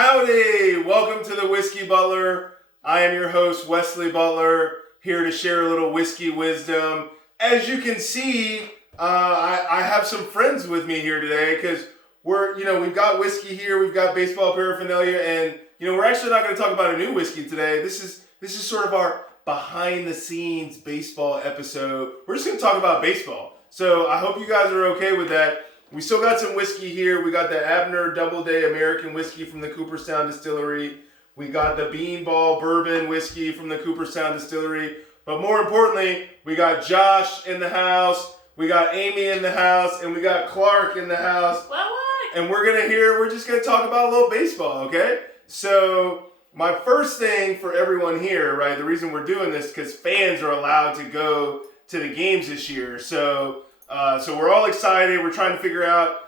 Howdy! Welcome to the Whiskey Butler. I am your host, Wesley Butler, here to share a little whiskey wisdom. As you can see, I have some friends with me here today because we've got whiskey here, we've got baseball paraphernalia, and we're actually not going to talk about a new whiskey today. This is sort of our behind-the-scenes baseball episode. We're just going to talk about baseball. So I hope you guys are okay with that. We still got some whiskey here. We got the Abner Double Day American whiskey from the Cooperstown Distillery. We got the Beanball Bourbon whiskey from the Cooperstown Distillery. But more importantly, we got Josh in the house. We got Amy in the house. And we got Clark in the house. What? And we're just going to talk about a little baseball, okay? So my first thing for everyone here, right, the reason we're doing this is because fans are allowed to go to the games this year. So we're all excited. We're trying to figure out,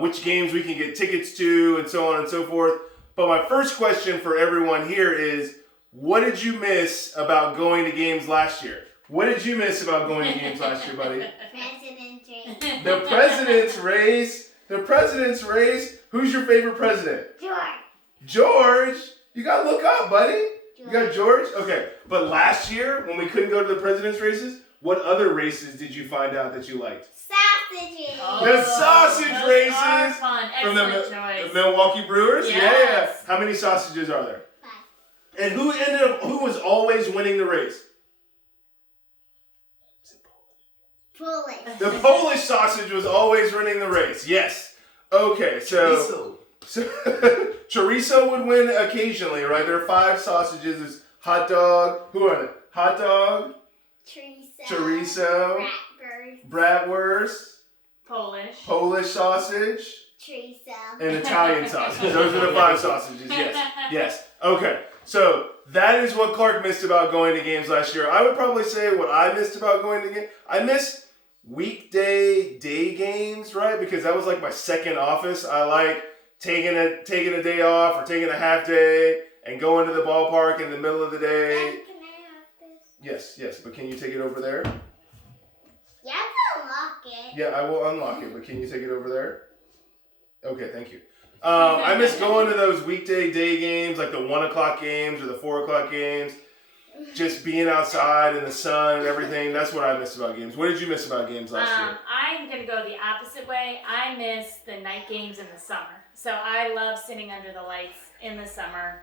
which games we can get tickets to and so on and so forth. But my first question for everyone here is, what did you miss about going to games last year? What did you miss about going to games last year, buddy? President's race. The President's race. The President's race. Who's your favorite president? George. You got to look up, buddy. You got George? Okay. But last year, when we couldn't go to the President's races, what other races did you find out that you liked? Sausages. The sausage races Are fun. from the choice. Milwaukee Brewers? Yes. Yeah. How many sausages are there? 5. And who was always winning the race? Polish. The Polish sausage was always winning the race. Yes. Okay, so chorizo would win occasionally, right? There are 5 sausages. There's hot dog. Who are they? Hot dog. Chorizo. Bratwurst. Polish sausage. Chorizo. And Italian sausage. Those are the 5 sausages. Yes. Okay. So that is what Clark missed about going to games last year. I would probably say what I missed about going to games. I missed weekday day games, right? Because that was like my second office. I like taking a day off or taking a half day and going to the ballpark in the middle of the day. Dad, can I have this? Yes. But can you take it over there? You have to unlock it. Yeah, I will unlock it, but can you take it over there? Okay, thank you. I miss going to those weekday day games, like the 1 o'clock games or the 4 o'clock games. Just being outside in the sun and everything. That's what I miss about games. What did you miss about games last year? I'm going to go the opposite way. I miss the night games in the summer. So I love sitting under the lights in the summer,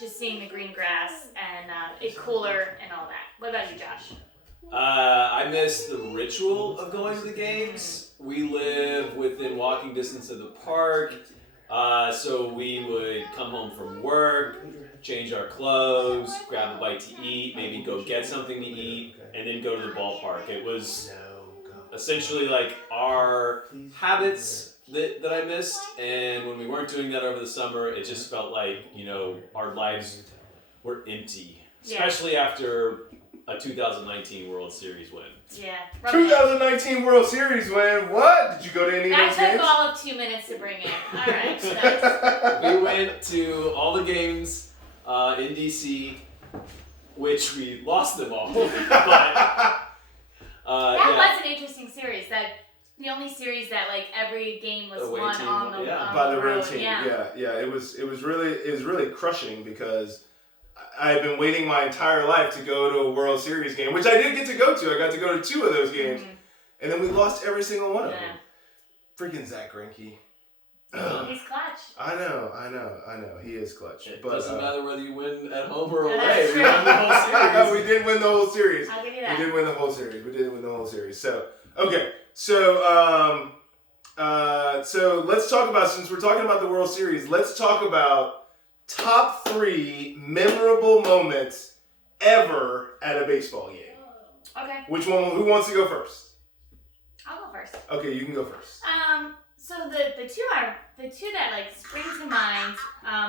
just seeing the green grass and it's cooler and all that. What about you, Josh? I miss the ritual of going to the games. We live within walking distance of the park, so we would come home from work, change our clothes, grab a bite to eat, maybe go get something to eat, and then go to the ballpark. It was essentially like our habits that I missed, and when we weren't doing that over the summer, it just felt like, our lives were empty, especially after a 2019 World Series win. Yeah. 2019 World Series win? What? Did you go to any of those games? That took all of 2 minutes to bring in. All right. Nice. We went to all the games in DC, which we lost them all. But that was an interesting series. The only series that every game was Away won team, on the by the road road team. Yeah. It was really crushing because I've been waiting my entire life to go to a World Series game, which I did get to go to. I got to go to 2 of those games, and then we lost every single one of them. Freaking Zach Greinke. He's clutch. I know. He is clutch. It but doesn't matter whether you win at home or away. That's We won the whole series. We did win the whole series. I'll give you that. We did win the whole series. So, okay. So let's talk about, since we're talking about the World Series, let's talk about top 3 memorable moments ever at a baseball game. Okay. Who wants to go first? I'll go first. Okay, you can go first. So the two that spring to mind,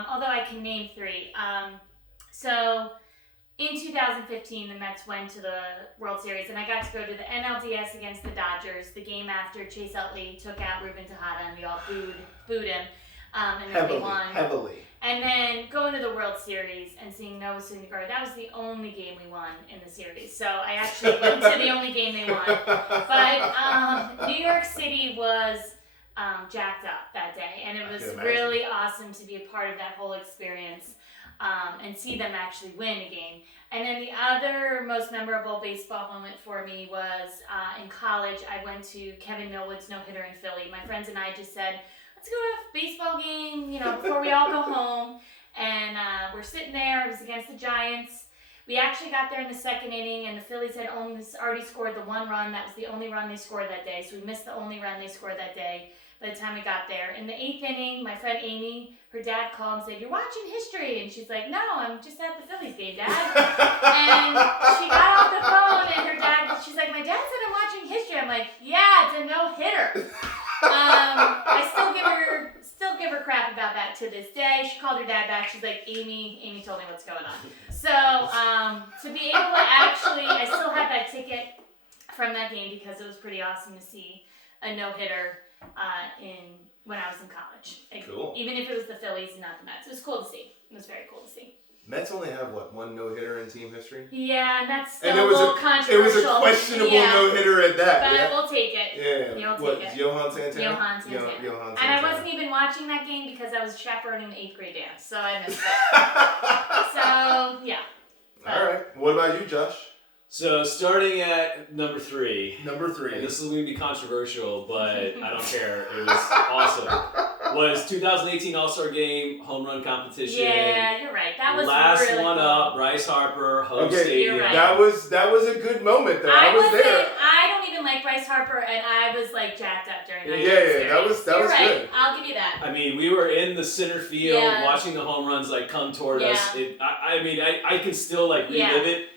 although I can name 3. So in 2015, the Mets went to the World Series, and I got to go to the NLDS against the Dodgers, the game after Chase Utley took out Ruben Tejada, and we all booed him, and then we won. Heavily. And then going to the World Series and seeing Noah Syndergaard, that was the only game we won in the series. So I actually went to the only game they won. But New York City was jacked up that day, and it I was can imagine. really awesome to be a part of that whole experience and see them actually win a game. And then the other most memorable baseball moment for me was in college. I went to Kevin Millwood's no-hitter in Philly. My friends and I just said, let's go to a baseball game, before we all go home. And we're sitting there. It was against the Giants. We actually got there in the second inning, and the Phillies had already scored the one run. That was the only run they scored that day, so we missed the only run they scored that day by the time we got there. In the 8th inning, my friend Amy, her dad called and said, you're watching history. And she's like, no, I'm just at the Phillies game, Dad. And she got off the phone, and she's like, my dad said I'm watching history. I'm like, yeah, it's a no-hitter. I still give her crap about that to this day. She called her dad back. She's like, Amy told me what's going on. So to be able to I still have that ticket from that game because it was pretty awesome to see a no-hitter when I was in college. Cool. Even if it was the Phillies and not the Mets. It was cool to see. It was very cool to see. Mets only have, one no-hitter in team history? Yeah, and that's still And a little controversial. it was a questionable no-hitter at that. But yeah? we'll take it. Yeah. You'll take it. Johan Santana? Johan Santana. Johan And Santana. I wasn't even watching that game because I was chaperoning the 8th grade dance, so I missed it. So, yeah. All right. What about you, Josh? So starting at number 3. Number 3. And this is going to be controversial, but I don't care. It was awesome. Was 2018 All-Star Game home run competition. Yeah, you're right. That was last really one cool. up. Bryce Harper, home Okay, stadium. You're right. That was a good moment though. I was there. I don't even like Bryce Harper, and I was like jacked up during that. Yeah, that was You're right. good. I'll give you that. I mean, we were in the center field Yeah. watching the home runs come toward Yeah. us. I can still relive it.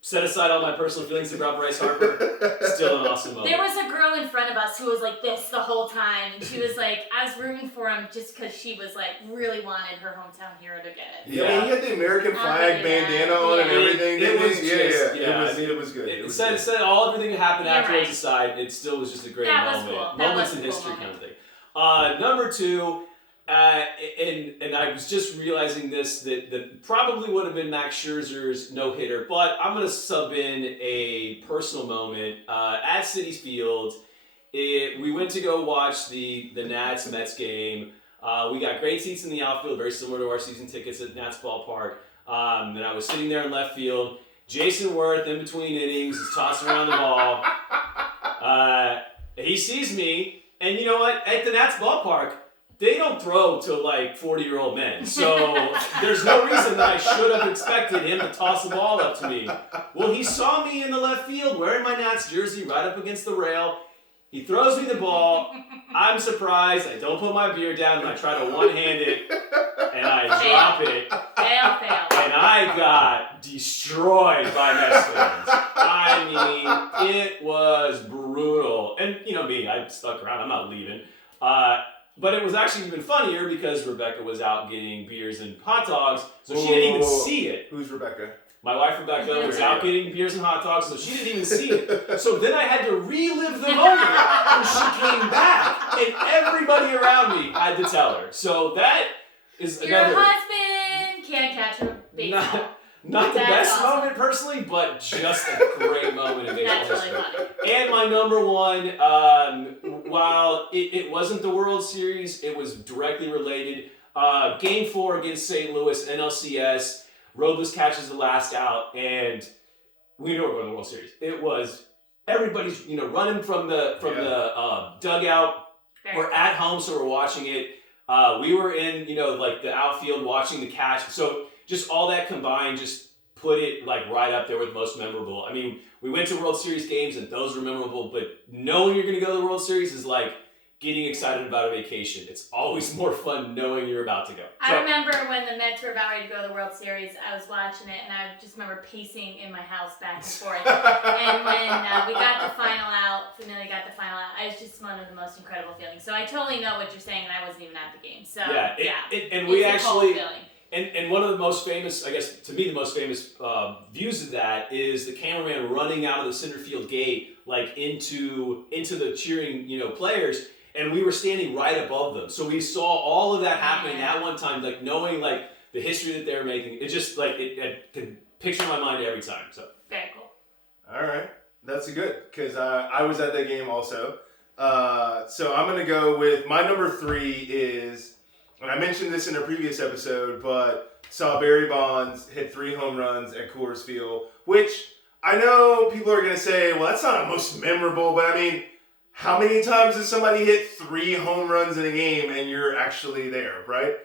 Set aside all my personal feelings about Bryce Harper. Still an awesome moment. There was a girl in front of us who was like this the whole time, and she was like, I was rooting for him just because she was like really wanted her hometown hero to get it. Yeah, I mean, he had the American flag bandana on and everything. It was It was good. It set everything that happened You're afterwards right. aside. It still was just a great That was moment. cool. That Moments was in a cool history moment. kind of thing. Number 2. And I was just realizing that probably would have been Max Scherzer's no-hitter, but I'm going to sub in a personal moment. At Citi Field, we went to go watch the Nats-Mets game. We got great seats in the outfield, very similar to our season tickets at Nats Ballpark. And I was sitting there in left field. Jason Worth, in between innings, is tossing around the ball. He sees me, and you know what? At the Nats Ballpark, they don't throw to 40-year-old men. So there's no reason that I should have expected him to toss the ball up to me. Well, he saw me in the left field wearing my Nats jersey right up against the rail. He throws me the ball. I'm surprised. I don't put my beer down and I try to one-hand it and I drop it. Fail. And I got destroyed by Mets fans. I mean, it was brutal. And you know me, I stuck around. I'm not leaving. But it was actually even funnier because Rebecca was out getting beers and hot dogs, so she didn't even see it. Who's Rebecca? My wife Rebecca was out getting beers and hot dogs, so she didn't even see it. So then I had to relive the moment when she came back, and everybody around me had to tell her. So that is Your another... husband can't catch a baseball. Not the That's best awesome. moment personally, but just a great moment in baseball That's really history. funny. And my number 1, while it wasn't the World Series, it was directly related. Game 4 against St. Louis, NLCS, Robles catches the last out, and we know we're going to the World Series. It was everybody's running from the dugout. We're at home, so we're watching it. We were in the outfield watching the catch. So just all that combined, just put it right up there with most memorable. I mean, we went to World Series games and those were memorable, but knowing you're going to go to the World Series is like getting excited about a vacation. It's always more fun knowing you're about to go. I remember when the Mets were about ready to go to the World Series, I was watching it and I just remember pacing in my house back and forth. And when we got the final out, Familia got the final out, it was just one of the most incredible feelings. So I totally know what you're saying and I wasn't even at the game. So and we it's a whole actually... feeling. And one of the most famous, I guess, to me, the most famous views of that is the cameraman running out of the center field gate, into the cheering, players, and we were standing right above them. So we saw all of that happening at one time, knowing the history that they were making. It just it could picture in my mind every time. So very cool. All right, that's good because I was at that game also. So I'm going to go with my number 3 is, and I mentioned this in a previous episode, but saw Barry Bonds hit 3 home runs at Coors Field, which I know people are going to say, well, that's not most memorable, but I mean, how many times does somebody hit 3 home runs in a game and you're actually there, right?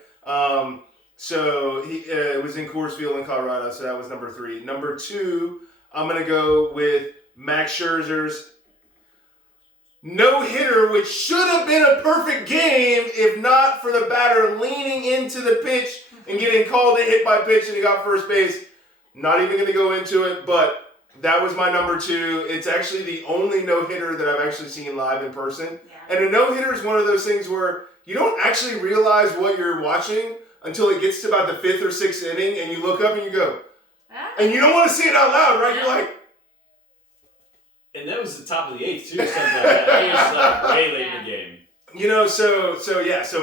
So it was in Coors Field in Colorado, so that was number 3. Number 2, I'm going to go with Max Scherzer's no-hitter, which should have been a perfect game if not for the batter leaning into the pitch and getting called a hit by pitch and he got first base. Not even going to go into it, but that was my number 2. It's actually the only no-hitter that I've actually seen live in person. Yeah. And a no-hitter is one of those things where you don't actually realize what you're watching until it gets to about the 5th or 6th inning and you look up and you go, and you don't want to say it out loud, right? You're like, and that was the top of the 8th too, something like that. It was like way late in the game. You know, so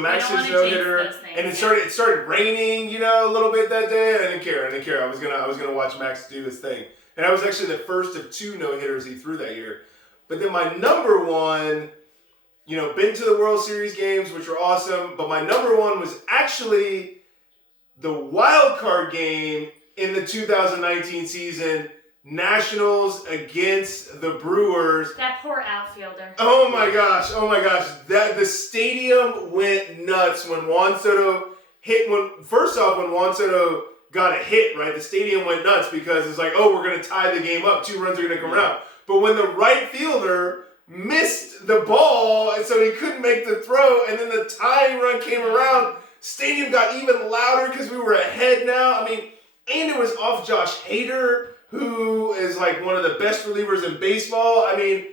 Max's no-hitter, and it started raining, you know, a little bit that day. I didn't care. I was gonna watch Max do his thing, and I was actually the first of 2 no-hitters he threw that year. But then my number 1, you know, been to the World Series games, which were awesome. But my number 1 was actually the wild card game in the 2019 season. Nationals against the Brewers. That poor outfielder. Oh my gosh. The stadium went nuts when Juan Soto hit. First off, when Juan Soto got a hit, right, the stadium went nuts because it's like, oh, we're going to tie the game up. 2 runs are going to come around. But when the right fielder missed the ball, and so he couldn't make the throw, and then the tying run came around, stadium got even louder because we were ahead now. I mean, and it was off Josh Hader, who is like one of the best relievers in baseball. I mean,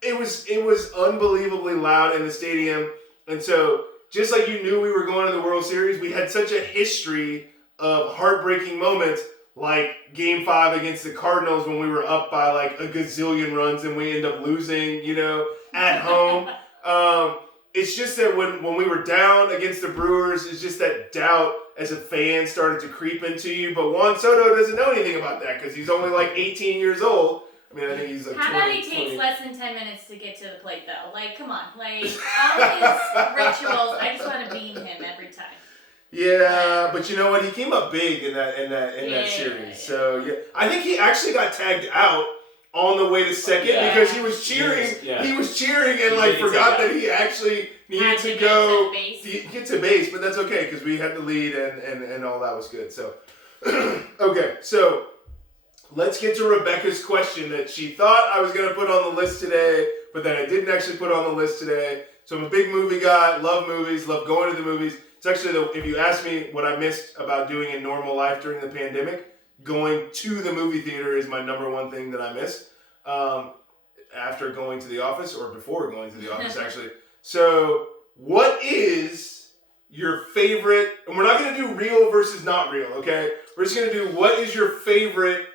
it was unbelievably loud in the stadium. And so just like you knew we were going to the World Series, we had such a history of heartbreaking moments like Game 5 against the Cardinals when we were up by like a gazillion runs and we end up losing, you know, at home. It's just that when we were down against the Brewers, it's just that doubt as a fan started to creep into you. But Juan Soto doesn't know anything about that because he's only like 18 years old. I mean, I think he's like How 20, about he takes less than 10 minutes to get to the plate, though? Like, come on. Like, all his rituals, I just want to beam him every time. Yeah, but you know what? He came up big in that series. Yeah. So, yeah. I think he actually got tagged out on the way to second because he was cheering. He was cheering and like forgot that he actually needed to go get to base. But that's okay because we had the lead and all that was good. So, okay. So, let's get to Rebecca's question that she thought I was going to put on the list today, but that I didn't actually put on the list today. So, I'm a big movie guy, love movies, love going to the movies. It's actually, if you ask me what I missed about doing in normal life during the pandemic, going to the movie theater is my number 1 thing that I missed after going to the office, or before going to the office, actually. So, what is your favorite, and we're not going to do real versus not real, okay? We're just going to do what is your favorite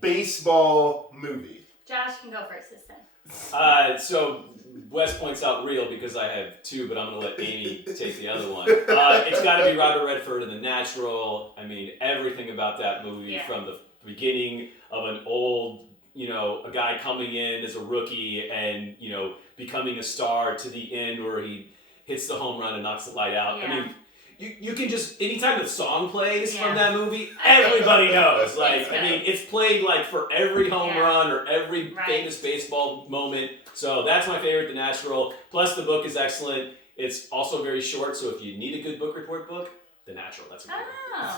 baseball movie? Josh can go first this time. So Wes points out real because I have 2, but I'm going to let Amy take the other one. It's got to be Robert Redford and The Natural. I mean, everything about that movie from the beginning of an old, you know, a guy coming in as a rookie and, you know, becoming a star to the end where he hits the home run and knocks the light out. Yeah. I mean, you can just, anytime the song plays from that movie, everybody knows. Like, I mean, it's played like for every home run or every famous baseball moment. So that's my favorite, The Natural. Plus the book is excellent. It's also very short, so if you need a good book report book, The Natural, that's a good one.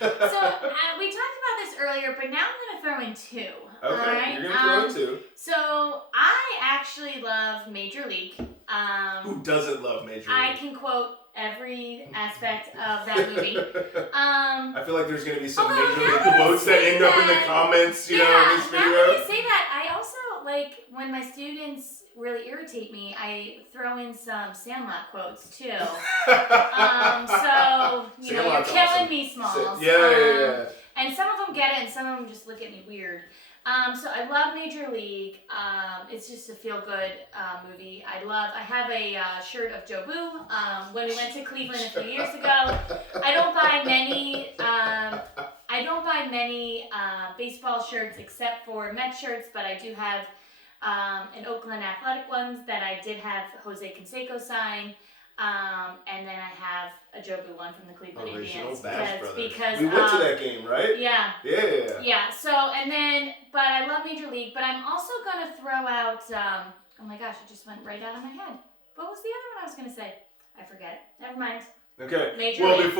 So we talked about this earlier, but now I'm going to throw in 2. Okay, right? You're going to throw in 2. So I actually love Major League. Who doesn't love Major League? I can quote every aspect of that movie. I feel like there's going to be some Major League quotes that end up in the comments, you know, in this video. Now that you say that, I also, like, when my students really irritate me, I throw in some Sandlot quotes, too. So, you know, you're killing me, Smalls. Yeah. And some of them get it, and some of them just look at me weird. So I love Major League. It's just a feel-good movie. I have a shirt of Joe Boo. When we went to Cleveland a few years ago, I don't buy many baseball shirts except for Met shirts, but I do have and Oakland Athletic ones that I did have Jose Canseco sign. And then I have a Jobu one from the Cleveland Indians. Because we went to that game, right? Yeah. Yeah. Yeah. So, and then, but I love Major League, but I'm also going to throw out, oh my gosh, it just went right out of my head. What was the other one I was going to say? I forget. Never mind. Okay. Major well, League.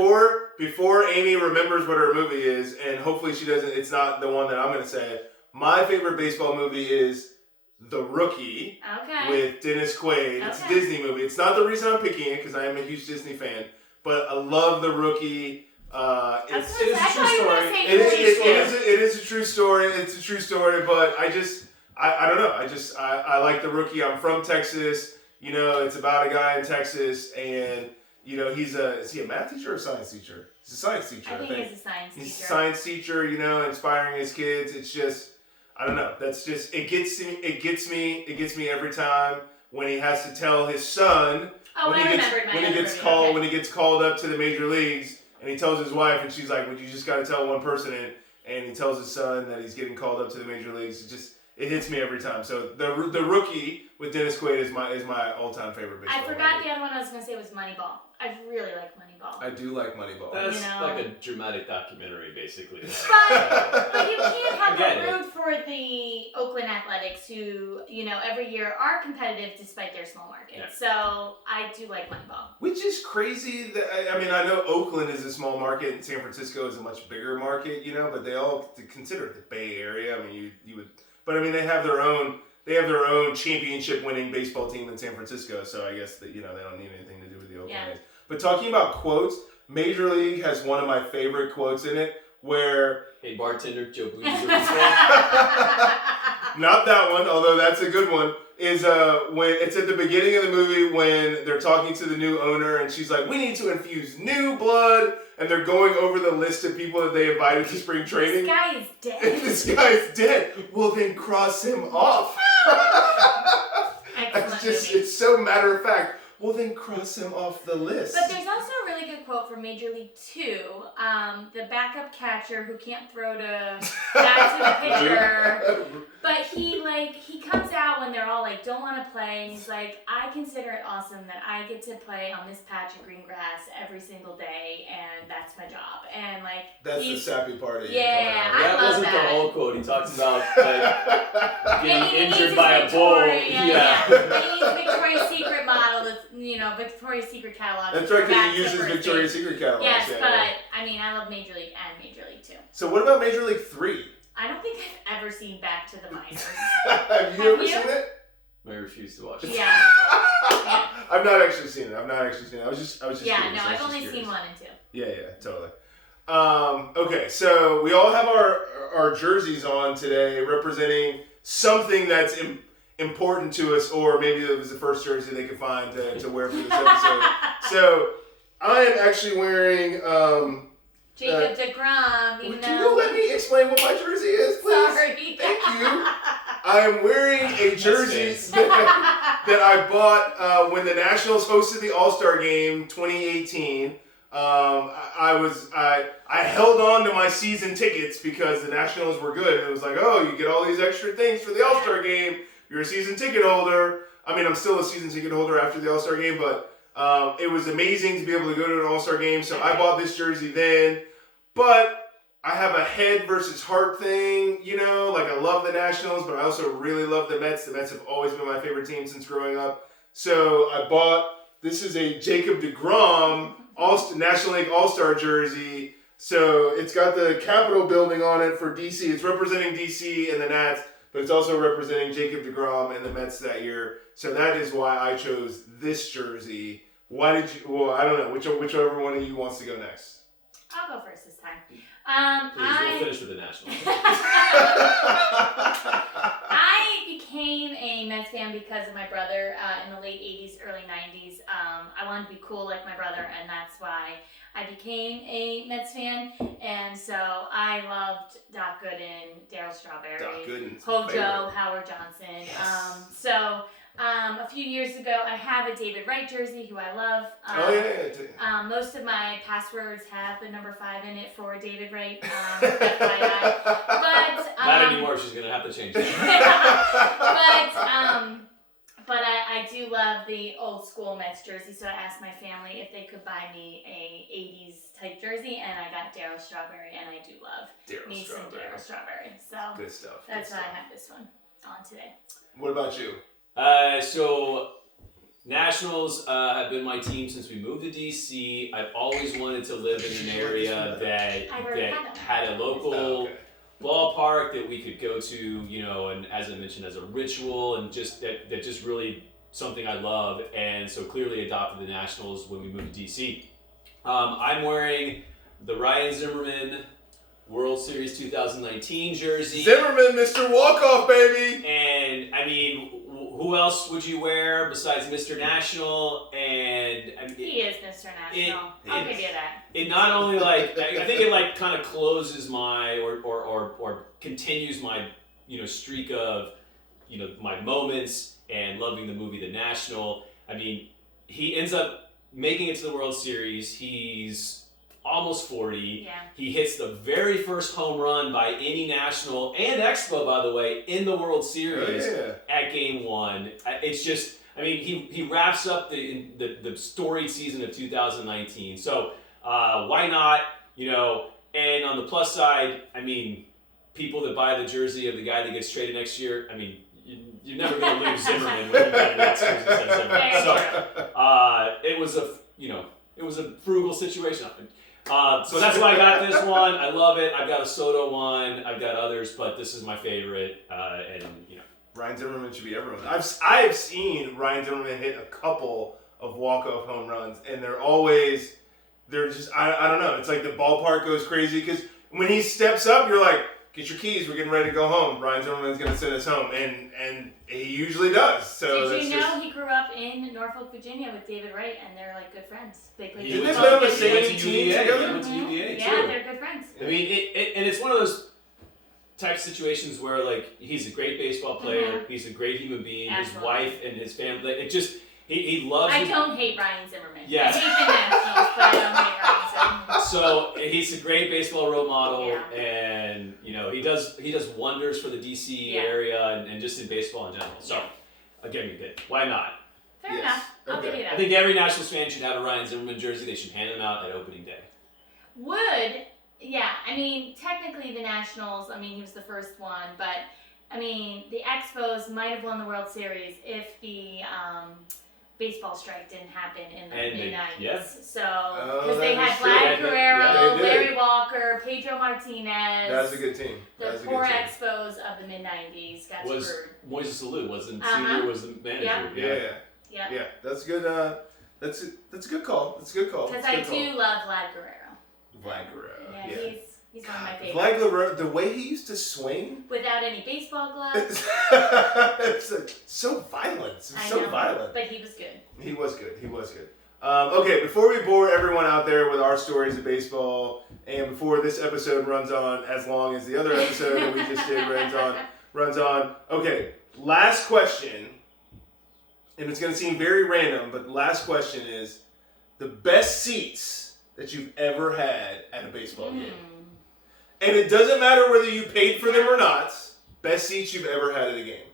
before Amy remembers what her movie is, and hopefully she doesn't, it's not the one that I'm going to say, my favorite baseball movie is The Rookie with Dennis Quaid. It's a Disney movie. It's not the reason I'm picking it because I am a huge Disney fan, but I love The Rookie. It is a true story. It is a true story. It's a true story, but I don't know. I like The Rookie. I'm from Texas. You know, it's about a guy in Texas, and you know, is he a math teacher or a science teacher? He's a science teacher. I think he's a science teacher. He's a science teacher. You know, inspiring his kids. It's just. I don't know. That's just it gets me every time when he has to tell his son when he gets called up to the major leagues, and he tells his wife, and she's like, "Well, you just got to tell one person," and he tells his son that he's getting called up to the major leagues. It hits me every time. So the Rookie with Dennis Quaid is my all-time favorite baseball. I forgot the other one I was going to say was Moneyball. I really like Moneyball. I do like Moneyball. That's like a dramatic documentary, basically. But you can't help but root for the Oakland Athletics, who, you know, every year are competitive despite their small market. Yeah. So I do like Moneyball. Which is crazy. I mean, I know Oakland is a small market and San Francisco is a much bigger market, you know, but they all consider it the Bay Area. I mean, you would, but I mean, they have their own championship-winning baseball team in San Francisco. So I guess that, you know, they don't need anything to do with the Oakland A's. But talking about quotes, Major League has one of my favorite quotes in it where... Hey, bartender, Joe Booty's Not that one, although that's a good one, is when it's at the beginning of the movie when they're talking to the new owner and she's like, we need to infuse new blood, and they're going over the list of people that they invited to spring training. This guy is dead. If this guy's dead, well then cross him off. It's so matter of fact. Well, then cross him off the list. But there's also a really good quote from Major League 2. The backup catcher who can't throw back to the pitcher. But he comes out when they're all like, don't want to play. And he's like, I consider it awesome that I get to play on this patch of green grass every single day. And that's my job. And like, that's the sappy part of it. Yeah, I that love wasn't that. the whole quote. He talks about getting injured by a bull. And he needs a Victoria's Secret model that's, you know, Victoria's Secret catalog. That's right, because he uses Victoria's Secret catalog. Yes, I mean, I love Major League and Major League 2. So what about Major League 3? I don't think I've ever seen Back to the Minors. Have you ever seen it? I refuse to watch it. Yeah. I've not actually seen it. I was just yeah, curious. no, I've only seen 1 and 2. Yeah, totally. Okay, so we all have our jerseys on today representing something that's important to us, or maybe it was the first jersey they could find to wear for this episode. So I am actually wearing Jacob deGrom. Would you let me explain what my jersey is, please? Sorry. Thank you. I am wearing a jersey that I bought when the Nationals hosted the All-Star Game 2018. I held on to my season tickets because the Nationals were good. And it was like, oh, you get all these extra things for the All-Star Game. You're a season ticket holder. I mean, I'm still a season ticket holder after the All-Star Game, but it was amazing to be able to go to an All-Star Game. So I bought this jersey then. But I have a head versus heart thing, you know, like I love the Nationals, but I also really love the Mets. The Mets have always been my favorite team since growing up. So I bought, this is a Jacob deGrom National League All-Star jersey. So it's got the Capitol building on it for DC. It's representing DC and the Nats, but it's also representing Jacob deGrom and the Mets that year. So that is why I chose this jersey. Why did you, well, I don't know, whichever one of you wants to go next. I'll go first this time. Please, we'll finish with the Nationals. I became a Mets fan because of my brother in the late 80s, early 90s. I wanted to be cool like my brother, and that's why I became a Mets fan. And so I loved Doc Gooden, Darryl Strawberry, Hojo, Howard Johnson. Yes. So A few years ago, I have a David Wright jersey, who I love. Most of my passwords have the number 5 in it for David Wright. FYI. But not anymore. She's gonna have to change that. But I do love the old school Mets jersey, so I asked my family if they could buy me a 80s type jersey, and I got Darryl Strawberry, and I do love Darryl Strawberry. So good stuff. That's why I have this one on today. What about you? So Nationals have been my team since we moved to DC. I've always wanted to live in an area that had a local ballpark that we could go to, you know, and as I mentioned, as a ritual, and just that just really something I love, and so clearly adopted the Nationals when we moved to DC. I'm wearing the Ryan Zimmerman World Series 2019 jersey. Zimmerman, Mr. Walk-Off, baby! And, I mean, who else would you wear besides Mr. National? And I mean, he is Mr. National. I'll give you that. It not only like I think it like kind of closes my or continues my, you know, streak of, you know, my moments and loving the movie The National. I mean, he ends up making it to the World Series. He's almost 40. Yeah. He hits the very first home run by any National and Expo, by the way, in the World Series at Game 1. It's just, I mean, he wraps up the storied season of 2019. So why not, you know? And on the plus side, I mean, people that buy the jersey of the guy that gets traded next year, I mean, you're never going to lose Zimmerman when you got an X-Series instead of Zimmerman. So it was a frugal situation. So that's why I got this one. I love it. I've got a Soto one. I've got others, but this is my favorite. And you know, Ryan Zimmerman should be everyone. I've seen Ryan Zimmerman hit a couple of walk-off home runs, and they're just I don't know. It's like the ballpark goes crazy because when he steps up, you're like, get your keys. We're getting ready to go home. Ryan Zimmerman's going to send us home, and he usually does. So did you know he grew up in Norfolk, Virginia with David Wright, and they're like good friends. They played Didn't they play on the same team together? Went to UVA too. Yeah, they're good friends. I mean, and it's one of those type situations where like he's a great baseball player. He's a great human being. Absolutely. His wife and his family. It just he loves. I don't hate Ryan Zimmerman. Yeah. I hate the Nationals, but I don't hate Ryan Zimmerman. So he's a great baseball role model, and you know he does wonders for the DC area and just in baseball in general. So again, you did. Why not? Fair enough. I'll give you that. I think every Nationals fan should have a Ryan Zimmerman jersey. They should hand them out at opening day. I mean, technically the Nationals, I mean, he was the first one, but I mean, the Expos might have won the World Series if the baseball strike didn't happen in the mid-90s. So, because they had Vlad Guerrero, Larry Walker, Pedro Martinez. That's a good team. The poor Expos of the mid-90s got screwed. Moises Alou wasn't Senior was the manager. Yeah. That's good. That's a good call. That's a good call. Because I do love Vlad Guerrero. Vlad Guerrero. Yeah, he's one of my favorites. Vlad Guerrero, the way he used to swing without any baseball gloves. It's so violent. Violent. But he was good. He was good. Okay, before we bore everyone out there with our stories of baseball, and before this episode runs on as long as the other episode that we just did runs on. Okay, last question, and it's going to seem very random, but last question is the best seats that you've ever had at a baseball game. And it doesn't matter whether you paid for them or not. Best seats you've ever had at a game.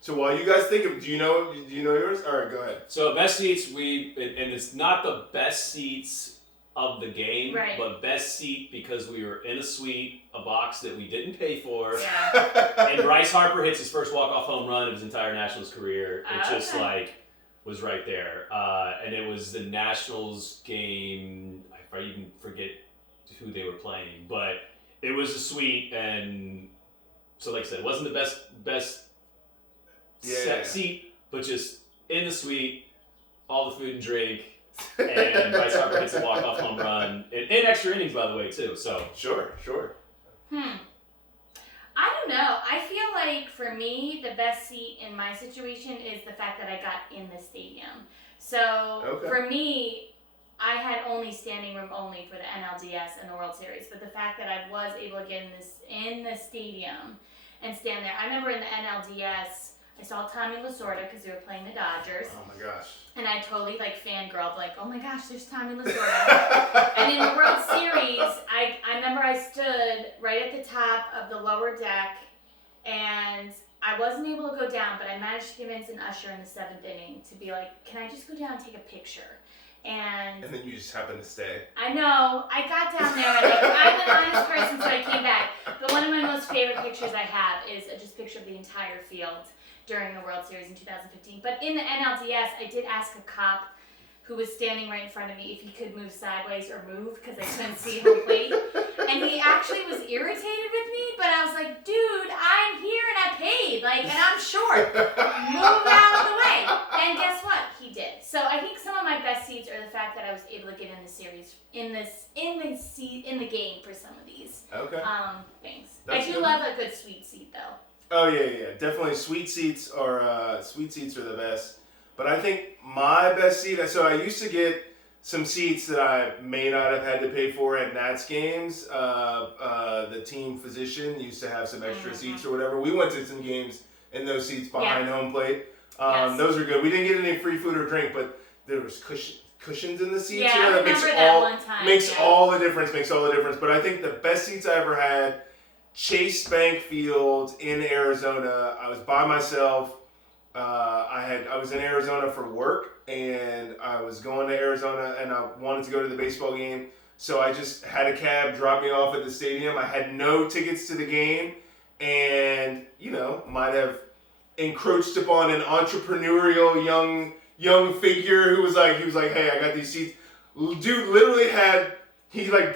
So while you guys think of, do you know yours? All right, go ahead. So best seats, and it's not the best seats of the game, but best seat because we were in a suite, a box that we didn't pay for. Yeah. And Bryce Harper hits his first walk-off home run of his entire Nationals career. It just was right there. And it was the Nationals game, I even forget who they were playing, but it was a suite, and so like I said, it wasn't the best seat, but just in the suite, all the food and drink, and Bryce Harper hits a walk-off home run, in extra innings, by the way, too. So Sure. I don't know. I feel like for me, the best seat in my situation is the fact that I got in the stadium. So for me, I had only standing room only for the NLDS and the World Series, but the fact that I was able to get in the stadium and stand there. I remember in the NLDS, I saw Tommy Lasorda because they were playing the Dodgers. Oh my gosh. And I totally like fangirled, like, oh my gosh, there's Tommy Lasorda. And in the World Series, I remember I stood right at the top of the lower deck, and I wasn't able to go down, but I managed to convince an usher in the 7th inning to be like, can I just go down and take a picture? And then you just happened to stay. I know. I got down there, and like, I'm an honest person, so I came back. But one of my most favorite pictures I have is just a picture of the entire field during the World Series in 2015. But in the NLDS, I did ask a cop who was standing right in front of me if he could move sideways or move because I couldn't see home plate. And he actually was irritated with me, but I was like, dude, I'm here and I paid, like, and I'm short. Move out of the way. And guess what? He did. So I think some of my best seats are the fact that I was able to get in the series, in the game for some of these things. That's I do good. love a good sweet seat though. Oh yeah. Definitely sweet seats are the best. But I think my best seat, so I used to get some seats that I may not have had to pay for at Nats games. The team physician used to have some extra seats or whatever. We went to some games in those seats behind home plate. Those are good. We didn't get any free food or drink, but there was cushions in the seats. Yeah, you know, I that remember makes that all, one time. Makes all the difference. But I think the best seats I ever had, Chase Bank Field in Arizona. I was by myself. I was in Arizona for work, and I was going to Arizona, and I wanted to go to the baseball game. So I just had a cab drop me off at the stadium. I had no tickets to the game, and might have encroached upon an entrepreneurial young figure who was like, hey, I got these seats. Dude literally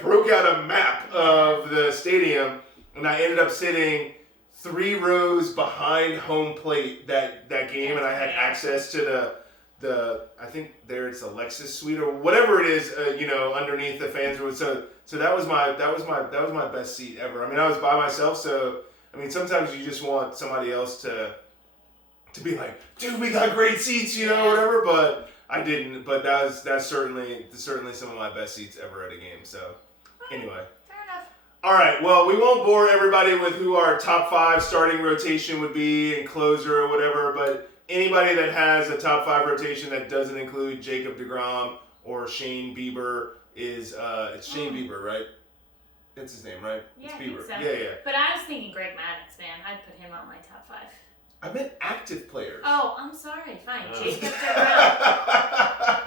broke out a map of the stadium, and I ended up sitting 3 rows behind home plate that game, and I had access to the I think there it's a Lexus suite or whatever it is, underneath the fans room. So that was my best seat ever. I mean, I was by myself, so I mean, sometimes you just want somebody else to be like, dude, we got great seats, whatever. But I didn't. But that's certainly some of my best seats ever at a game. So anyway. All right, well, we won't bore everybody with who our top 5 starting rotation would be and closer or whatever, but anybody that has a top 5 rotation that doesn't include Jacob deGrom or Shane Bieber is, it's Shane Bieber, right? That's his name, right? Yeah, it's I think Bieber. so. Yeah. But I was thinking Greg Maddux, man. I'd put him on my top 5. I meant active players. Oh, I'm sorry. Fine. Jacob deGrom.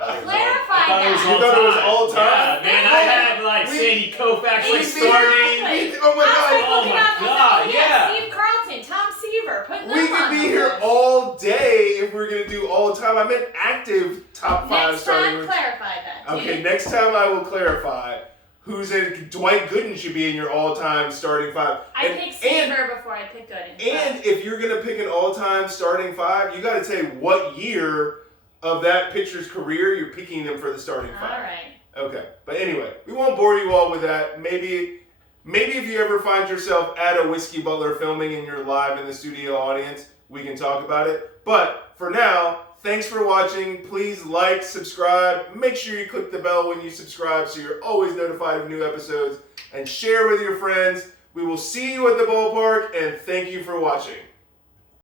I Clarify thought it was that. You thought it was all time? Yeah, man, I had Sandy Koufax starting. Oh my God. Oh my God, yeah. Steve Carlton, Tom Seaver, put them We could on be the here list. all day if we're going to do all time. I meant active top 5 Next starting time, rotation. clarify that. Okay, dude. next time I will clarify who's in. Dwight Gooden should be in your all-time starting 5. I picked Seaver before I picked Gooden. And if you're gonna pick an all-time starting 5, you got to say what year of that pitcher's career you're picking them for the starting 5. All right. Okay, but anyway, we won't bore you all with that. Maybe if you ever find yourself at a Whiskey Butler filming and you're live in the studio audience, we can talk about it. But for now, thanks for watching. Please like, subscribe. Make sure you click the bell when you subscribe so you're always notified of new episodes. And share with your friends. We will see you at the ballpark, and thank you for watching.